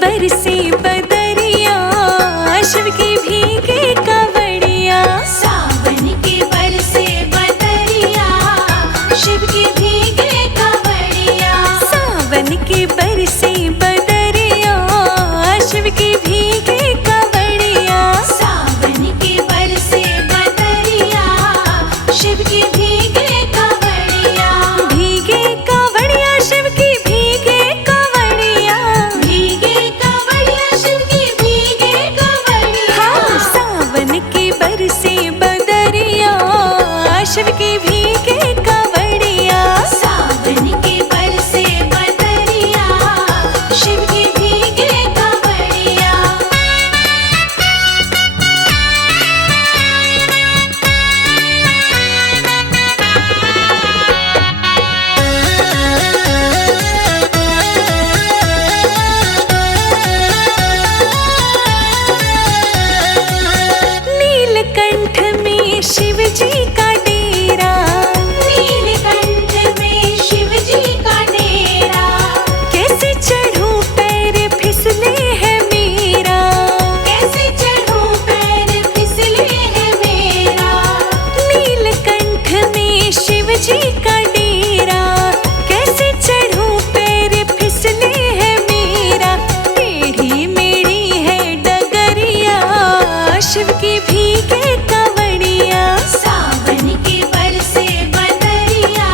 बरसे बदरिया, शिव की भीगे कांवड़िया। सावन के बरसे बदरिया, शिव की भीगे कांवड़िया। सावन के बरसे बदरिया, शिव की भीगे कांवड़िया। सावन के बरसे बदरिया, शिव की भीगे कांवड़िया। भीगे कांवड़िया, शिव की भीगे कांवड़िया। भीगे कांवड़िया, शिव की भीगे कांवड़िया। हाँ, सावन के बरसे बदरिया, शिव की भीगे कांवड़िया। सावन के बरसे बदरिया, शिव की भीगे कांवड़िया। नीलकंठ में शिव जी का डेरा, नीलकंठ में शिव जी का डेरा। कैसे चढ़ूं पैर फिसले है मेरा। कैसे चढ़ूं पैर फिसले है मेरा। नीलकंठ में शिव जी का डेरा, कैसे चढ़ूं पैर फिसले है मेरा। टेढ़ी मेढ़ी है डगरिया, शिव की भीगे कांवड़िया। सावन के बरसे बदरिया,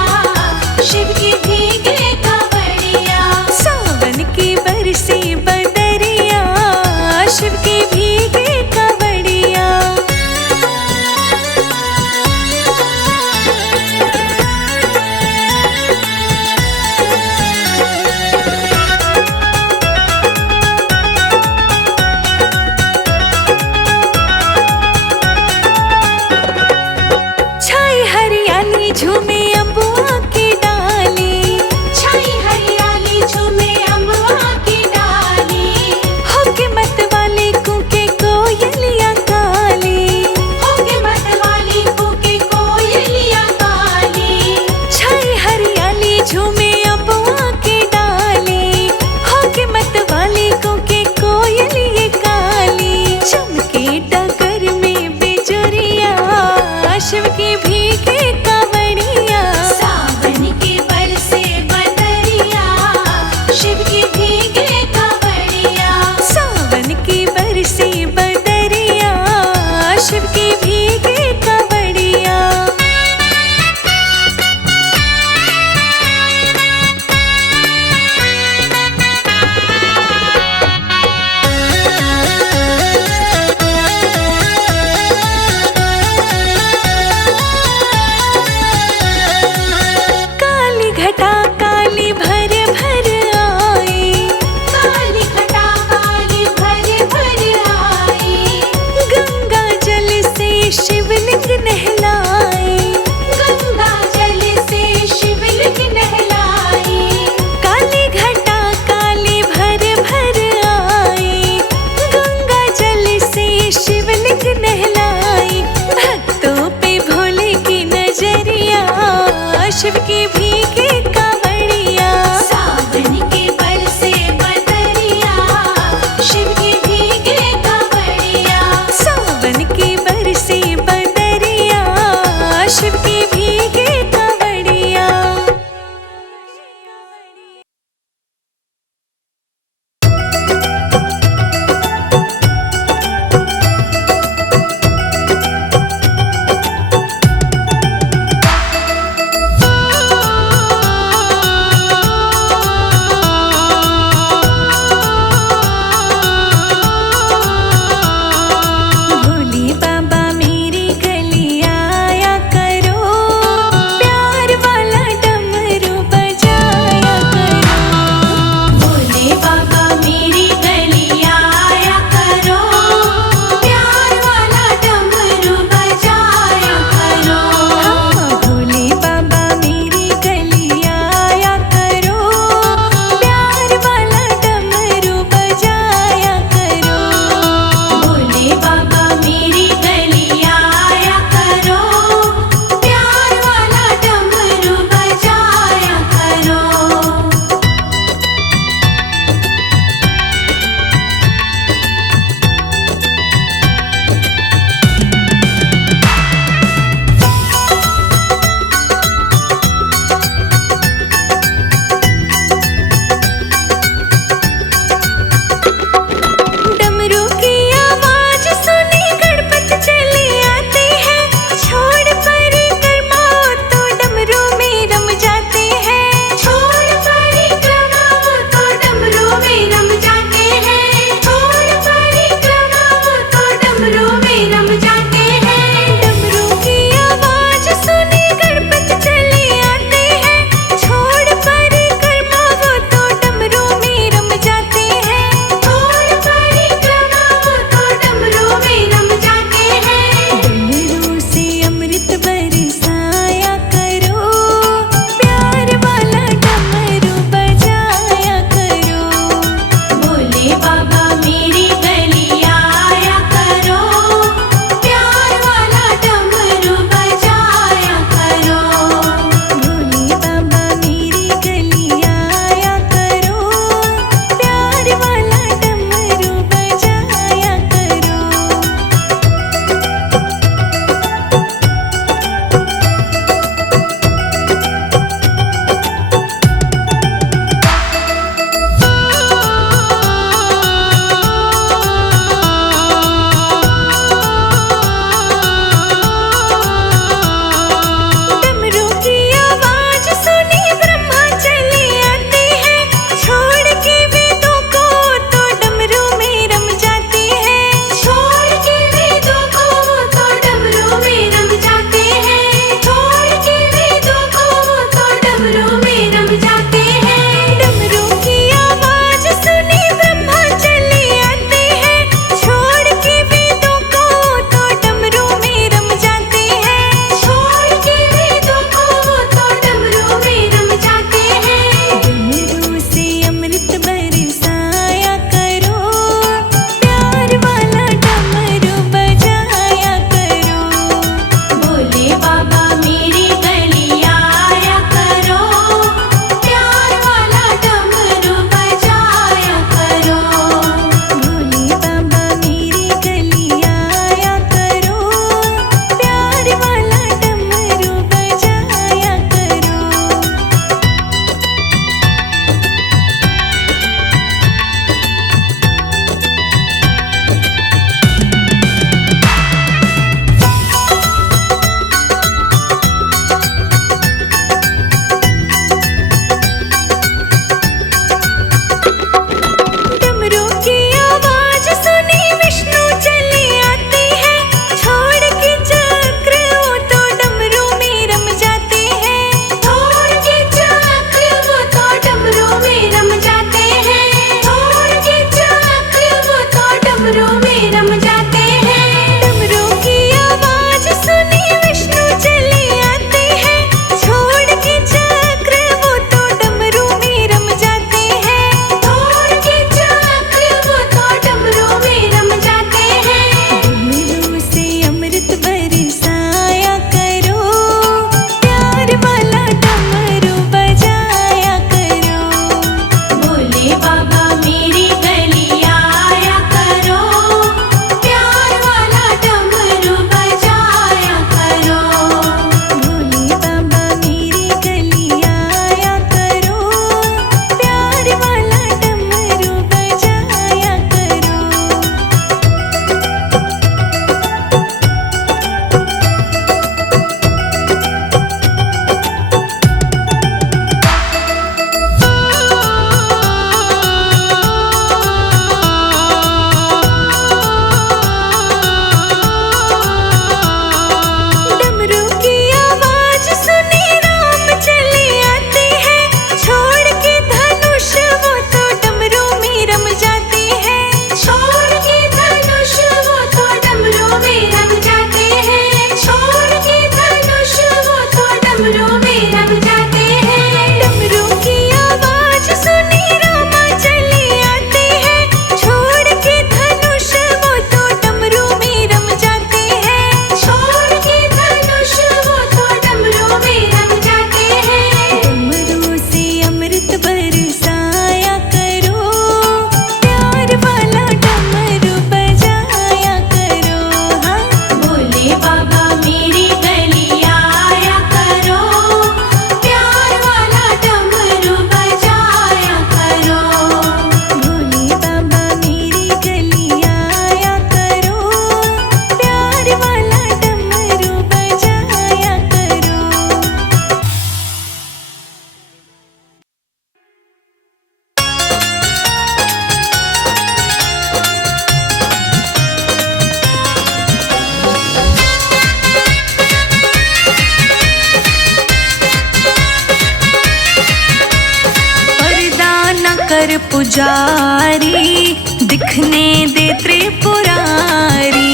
शिव की भीगे कांवड़िया। सावन के बरसे बदरिया, शिव की भीगे कांवड़िया। छाई हरियाली झूमे अम्बुआ की डाली, कर पुजारी, दिखने दे त्रिपुरारी।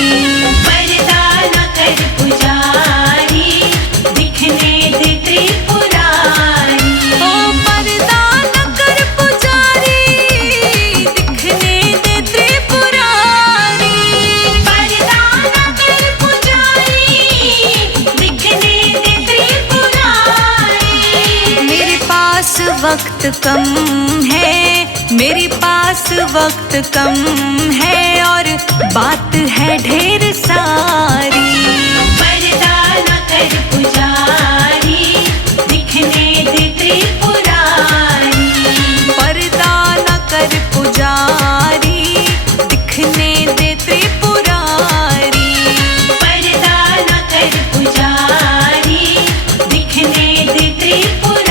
पर्दा न कर पुजारी, दिखने दे त्रिपुरारी। ओ पर्दा न कर पुजारी, दिखने दे त्रिपुरारी। पर्दा न कर पुजारी, दिखने दे त्रिपुरारी। मेरे पास वक्त कम है, मेरे पास वक्त कम है, और बात है ढेर सारी। पर्दा न कर पुजारी, दिखने दे त्रिपुरारी। पर्दा न कर पुजारी, दिखने दे त्रिपुरारी। पर्दा न कर पुजारी, दिखने दे त्रिपुरारी।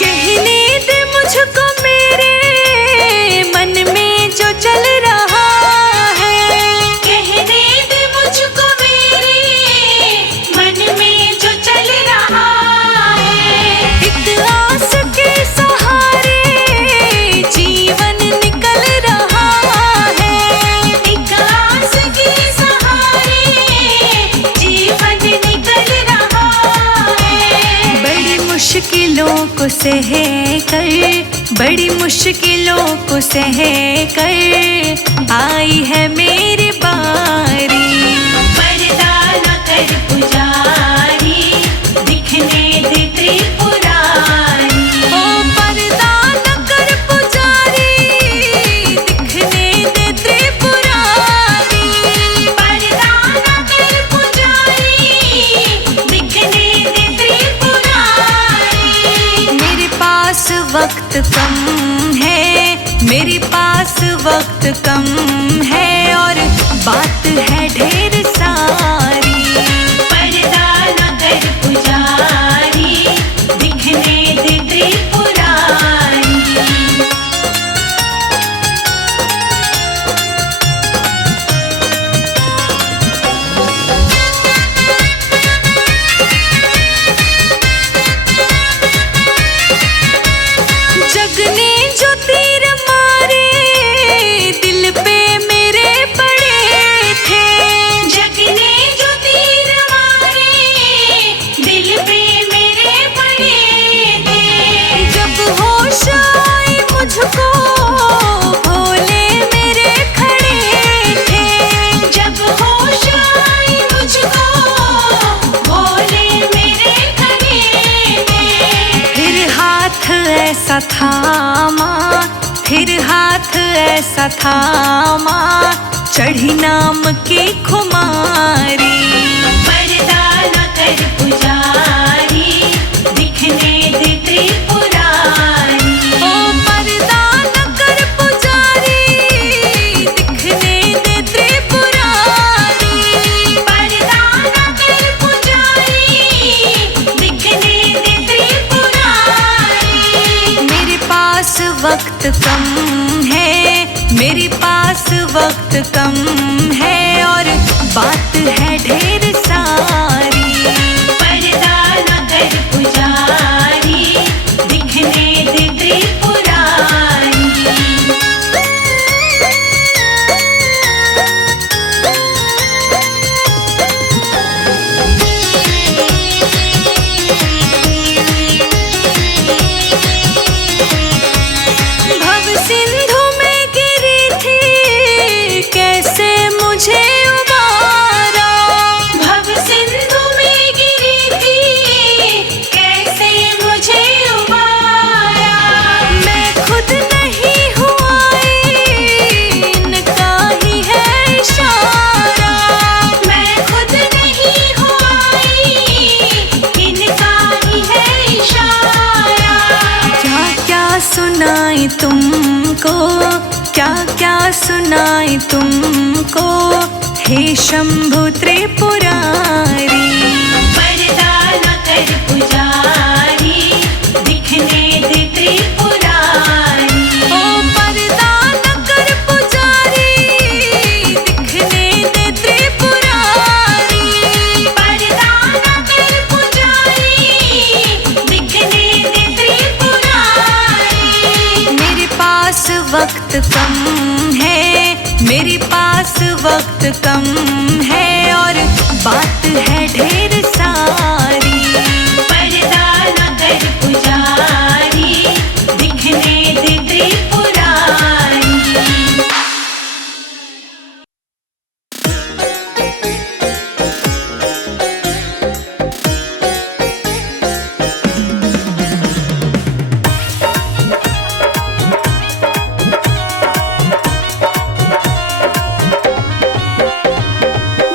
कहने दे मुझको मेरे मन में जो चल रहा है। कहने दे मुझको मेरे मन में जो चल रहा है। एक आस के सहारे जीवन निकल रहा है। एक आस के सहारे जीवन निकल रहा है। बड़ी मुश्किलों को सह कर, बड़ी मुश्किलों को सह कर आई है मेरी बारी। पर्दा न कर पुजारी, दिखने दे त्रिपुरारी। ओ पर्दा न कर पुजारी, दिखने दे त्रिपुरारी। पर्दा न कर पुजारी, दिखने दे त्रिपुरारी। मेरे पास वक्त कम है, मेरे पास वक्त कम है, और बात है ढेर सारी। पर्दा न कर पुजारी, दिखने दे त्रिपुरारी। जगने जो तीर मारे दिल पे मेरे पड़े थे। जगने जो तीर मारे दिल पे मेरे पड़े थे। जब होश आई मुझको भोले मेरे खड़े थे। जब होश आई मुझको भोले मेरे खड़े थे। फिर हाथ ऐसा थामा, फिर हाथ ऐसा थामा, चढ़ी नाम की खुमारी। पर्दा न कर पुजारी, दिखने दे त्रिपुरारी। ओ पर्दा न कर पुजारी, दिखने दे त्रिपुरारी। पर्दा न कर पुजारी, दिखने दे त्रिपुरारी। मेरे पास वक्त कम है, मेरे पास वक्त कम है, और बात है ढेर सारी। पर्दा न कर पुजारी, दिखने दे त्रिपुरारी। भव सिंधु में गिरी थी, कैसे मुझे उबारा। भव सिंधु में गिरी थी, कैसे मुझे उबारा। मैं खुद नहीं हुआ, इनका ही है इशारा। मैं खुद नहीं हुआ, इनका ही है इशारा। क्या क्या सुनाई तुमको, क्या क्या सुनाई तुमको, हे शंभु त्रिपुरारी। पर्दा न कर पुजारी, दिखने दे त्रिपुरारी। ओ वक्त कम है, मेरे पास वक्त कम है और बात है ढेर सारी। पर्दा न कर पुजारी, दिखने दे त्रिपुरारी।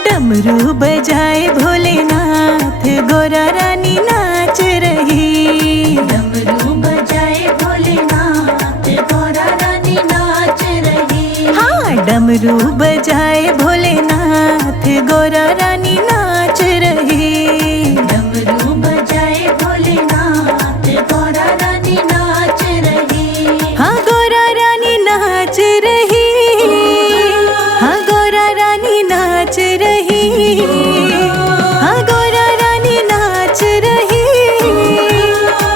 डमरू बजाए भोलेनाथ, गोरा रानी नाच रही। डमरू बजाए भोलेनाथ, गोरा रानी नाच रही। हाँ, डमरू बजाए भोलेनाथ, गोरा रानी नाच रही। डमरू बजाए भोलेनाथ, गोरा रानी नाच रही। हाँ, गोरा रानी नाच रही। हाँ, गोरा रानी नाच रही। हाँ, गोरा रानी नाच रही।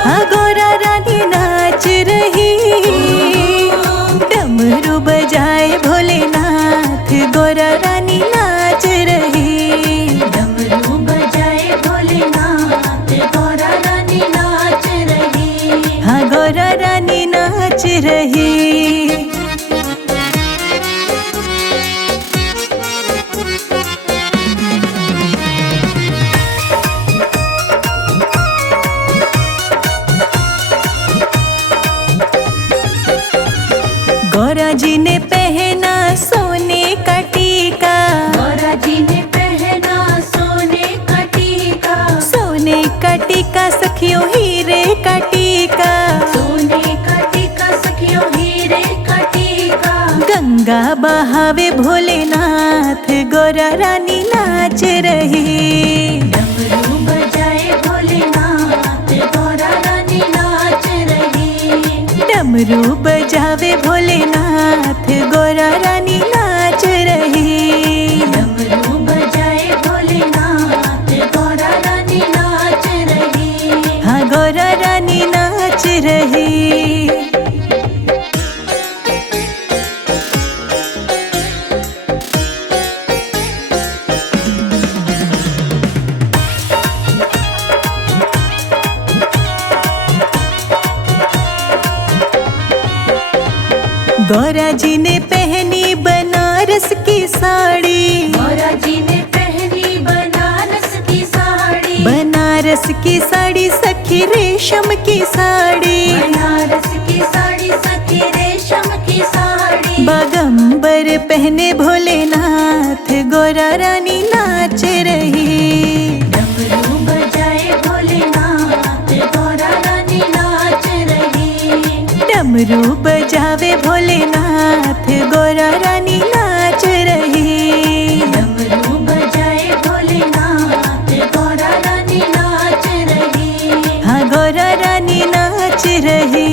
हाँ, गोरा रानी नाच रही। डमरू बजाए भोलेनाथ, गोरा रानी नाच रही। डमरू बजाए भोलेनाथ, गोरा रानी नाच रही। हाँ, गोरा रानी नाच रही। गौरा जी ने पहना सोने का टीका। गौरा जी ने पहना सोने का टीका। सोने का टीका सखियों हीरे का टीका। सोने का टीका सखियों हीरे का टीका। गंगा बहावे भोलेनाथ, गोरा रानी नाच रही। डमरू बजाए भोलेनाथ, गोरा रानी नाच रही। डमरू बजावे भोलेनाथ, गोरा रानी नाच रही। डमरू बजाए भोलेनाथ, गोरा रानी नाच रही। हाँ, गोरा रानी नाच रही। गौरा जी ने पहनी बनारस की साड़ी। गौरा जी ने पहनी बनारस की साड़ी। बनारस की साड़ी सखी रेशम की साड़ी। बनारस की साड़ी सखी रेशम की साड़ी। बागंबर पहने भोलेनाथ, गोरा रानी नाच रही। डमरू बजाए भोलेनाथ, गोरा रानी नाच रही। डमरू बजावे भोलेनाथ, गोरा रानी नाच रही। डमरू बजाए भोलेनाथ, गोरा रानी नाच रही। हाँ, गोरा रानी नाच रही।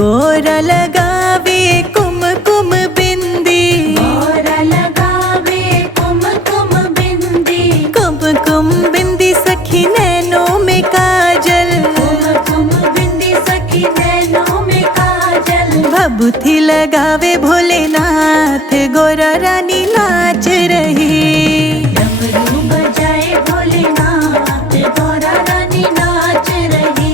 गोरा लगावे कुमकुम बिंदी। गोरा लगावे कुमकुम बिंदी। कुमकुम बिंदी सखी नैनों में काजल। कुमकुम बिंदी सखी नैनों में काजल। भभूति लगावे भोलेनाथ, गोरा रानी नाच रही। डमरू बजाए भोलेनाथ, गोरा रानी नाच रही।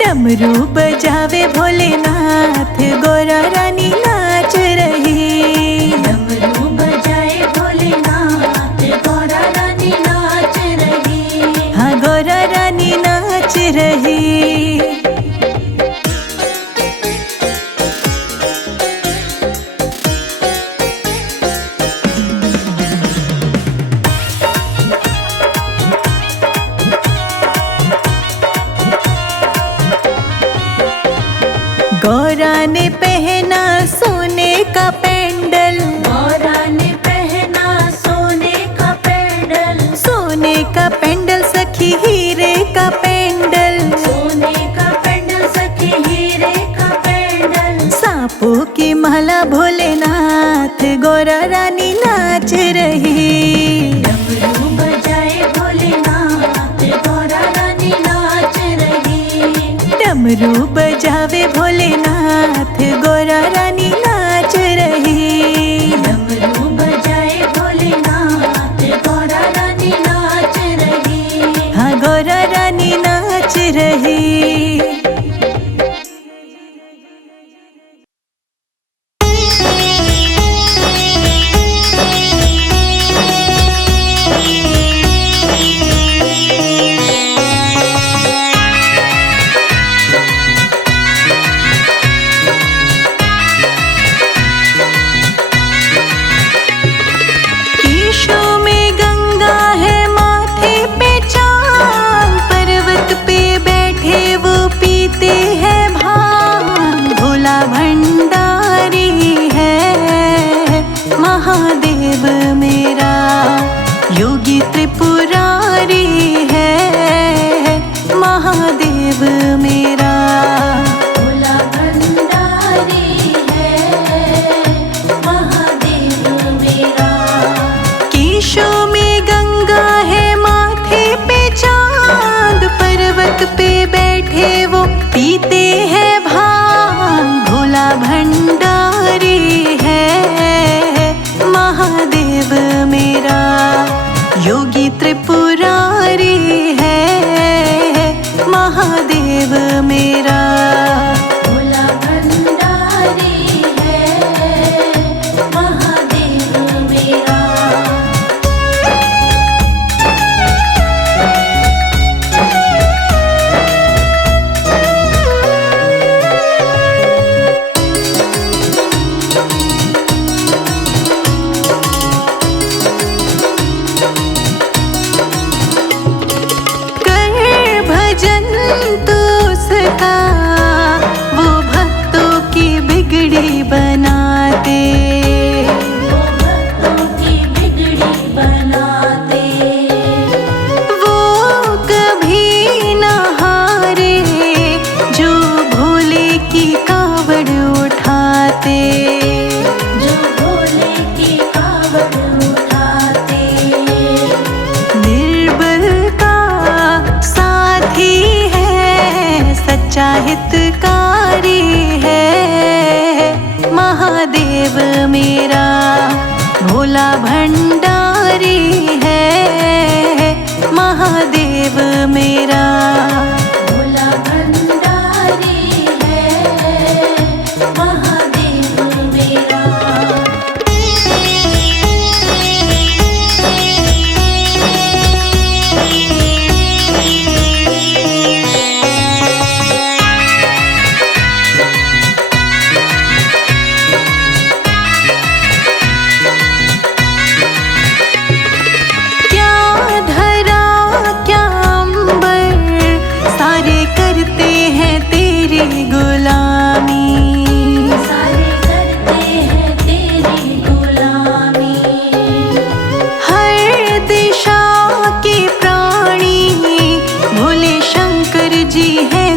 डमरू बजावे भोलेनाथ, गोरा रानी नाच रही। डमरू बजाए भोलेनाथ, गोरा रानी नाच रही। हाँ, गोरा रानी नाच रही। गौरा ने पहना सोने डमरू बजावे भोलेनाथ, गौरा रानी नाच रही। डमरू बजाए भोलेनाथ, गौरा रानी नाच रही। हाँ, गौरा रानी नाच रही। महादेव मेरा योगी त्रिपुरारी है, महादेव मेरा भोला भंडारी है, महादेव मेरा। केशों में गंगा है, माथे पे चांद, पर्वत पे बैठे वो पीते हैं भांग। भोला भंडारी है, महादेव मेरा योगी त्रिपुरारी है, महादेव मेरा। भोला भंडारी है, महादेव मेरा। वो भक्तों की बिगड़ी बनाते, वो भक्तों की बिगड़ी बनाते। वो कभी न हारे जो भोले की कावड़ उठाते, जो भोले की कावड़ उठाते। निर्बल का साथी है, सच्चा हितकारी है, महादेव मेरा भोला भंडारी है, महादेव मेरा। भोला भंडारी है, महादेव मेरा।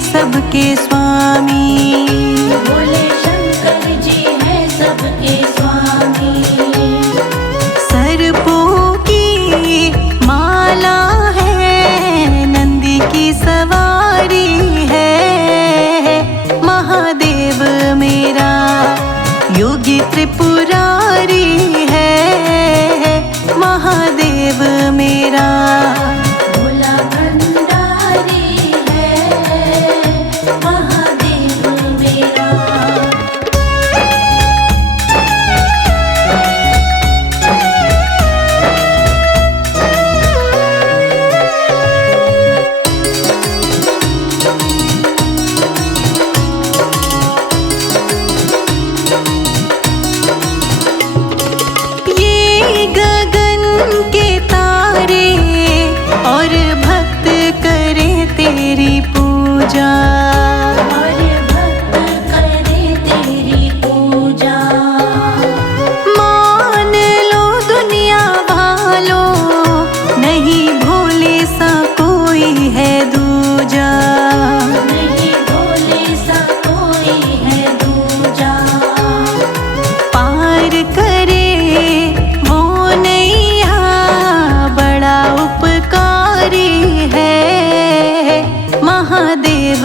सबके स्वामी, भोले शंकर जी है सबके स्वामी। सर्पों की माला है, नंदी की सवारी है, महादेव मेरा योगी त्रिपुरारी है, महादेव मेरा। भोला भंडारी है, महादेव मेरा। ये गगन के तारे और भक्त करे तेरी पूजा, और भक्त करे तेरी पूजा। मान लो दुनिया वालों, नहीं भोले सा कोई है दूजा, नहीं भोले सा कोई है दूजा। पार करे वो नैया, बड़ा उपकारी है, महादेव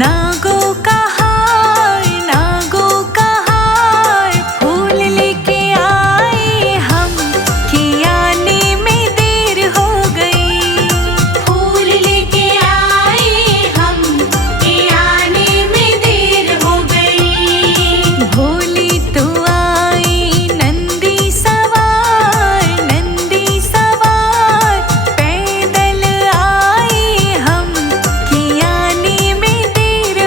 नागो का हार, नागो का हार, फूल लेके आए हम कि आने में देर हो गई। फूल लेके आए हम कि आने में देर हो गई। भोली तो आई नंदी सवार, नंदी सवार, पैदल आए हम कि आने में देर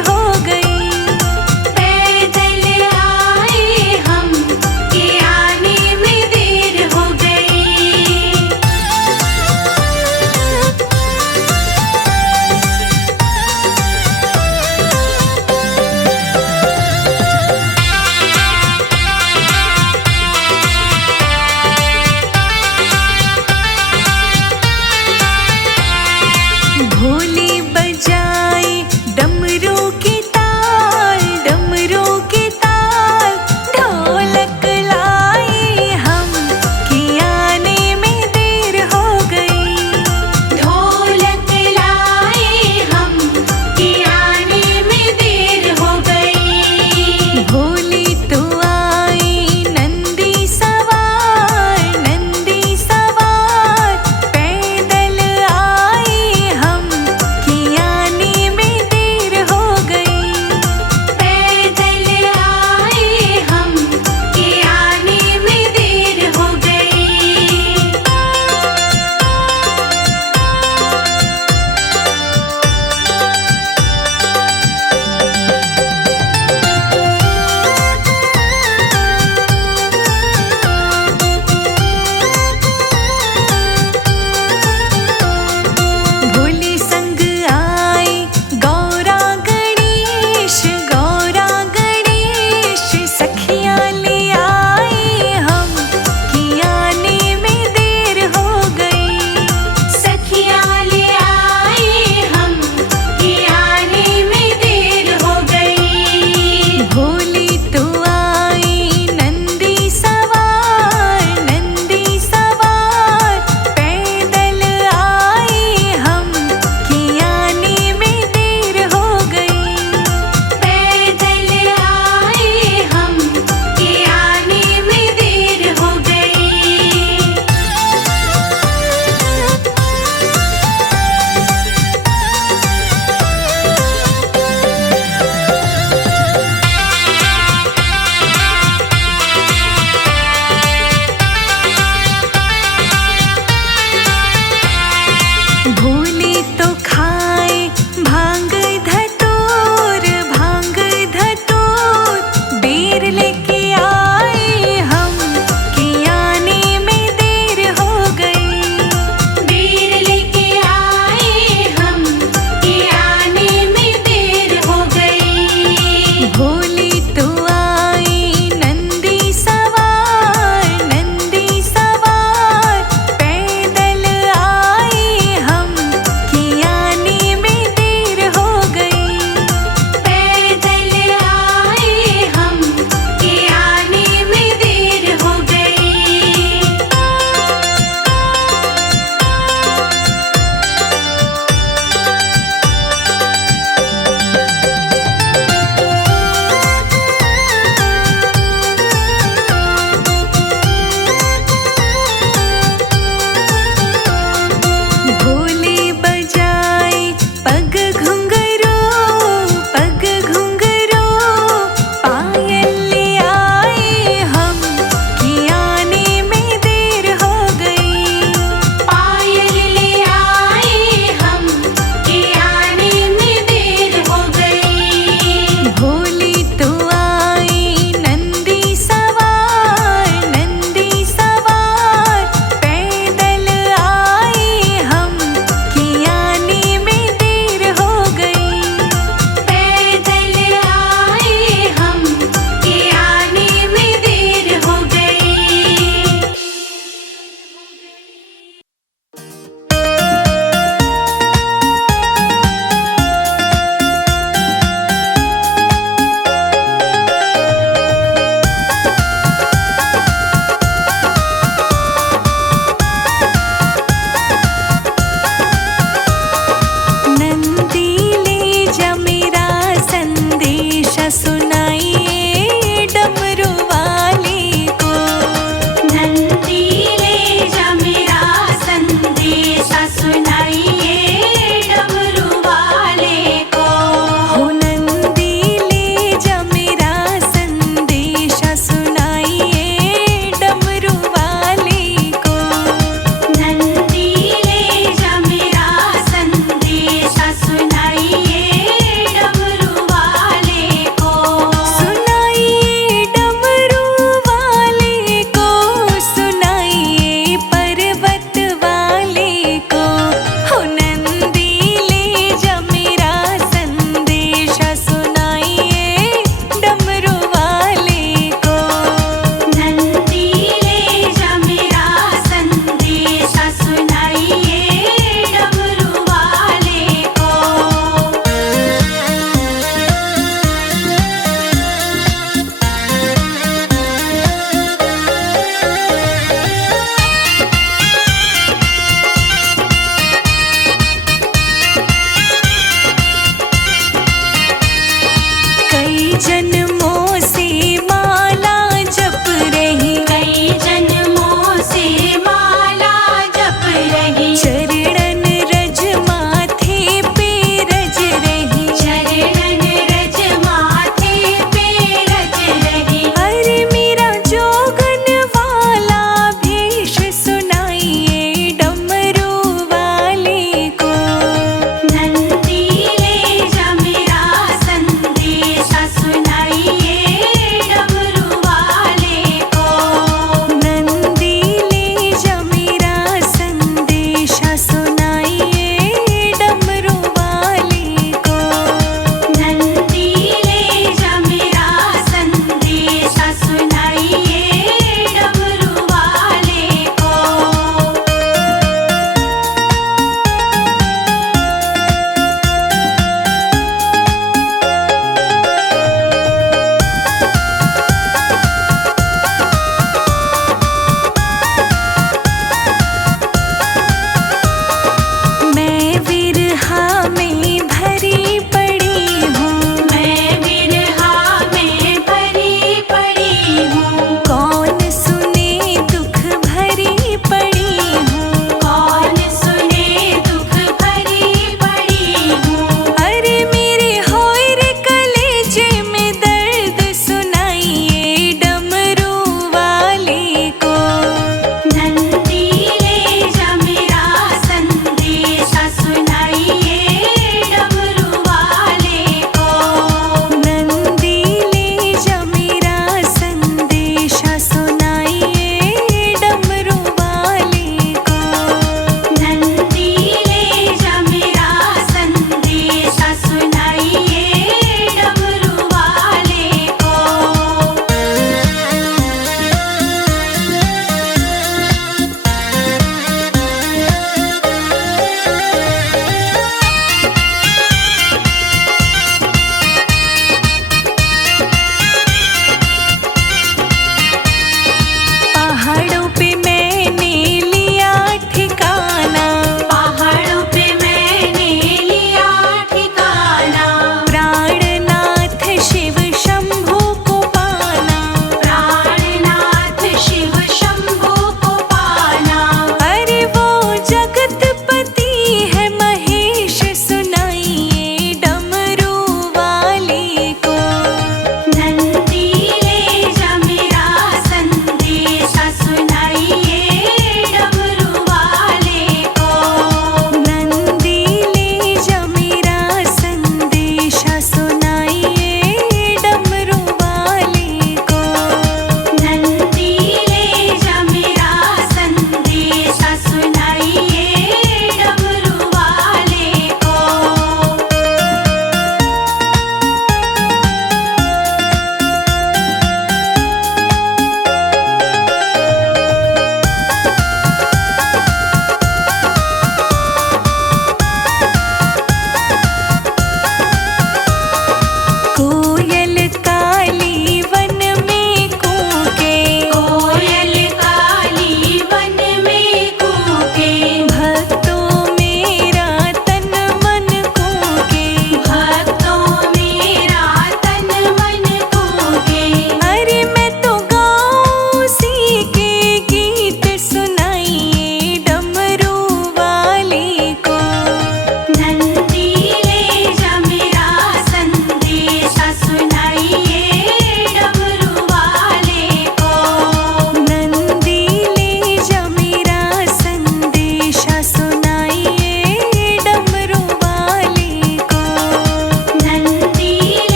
सुना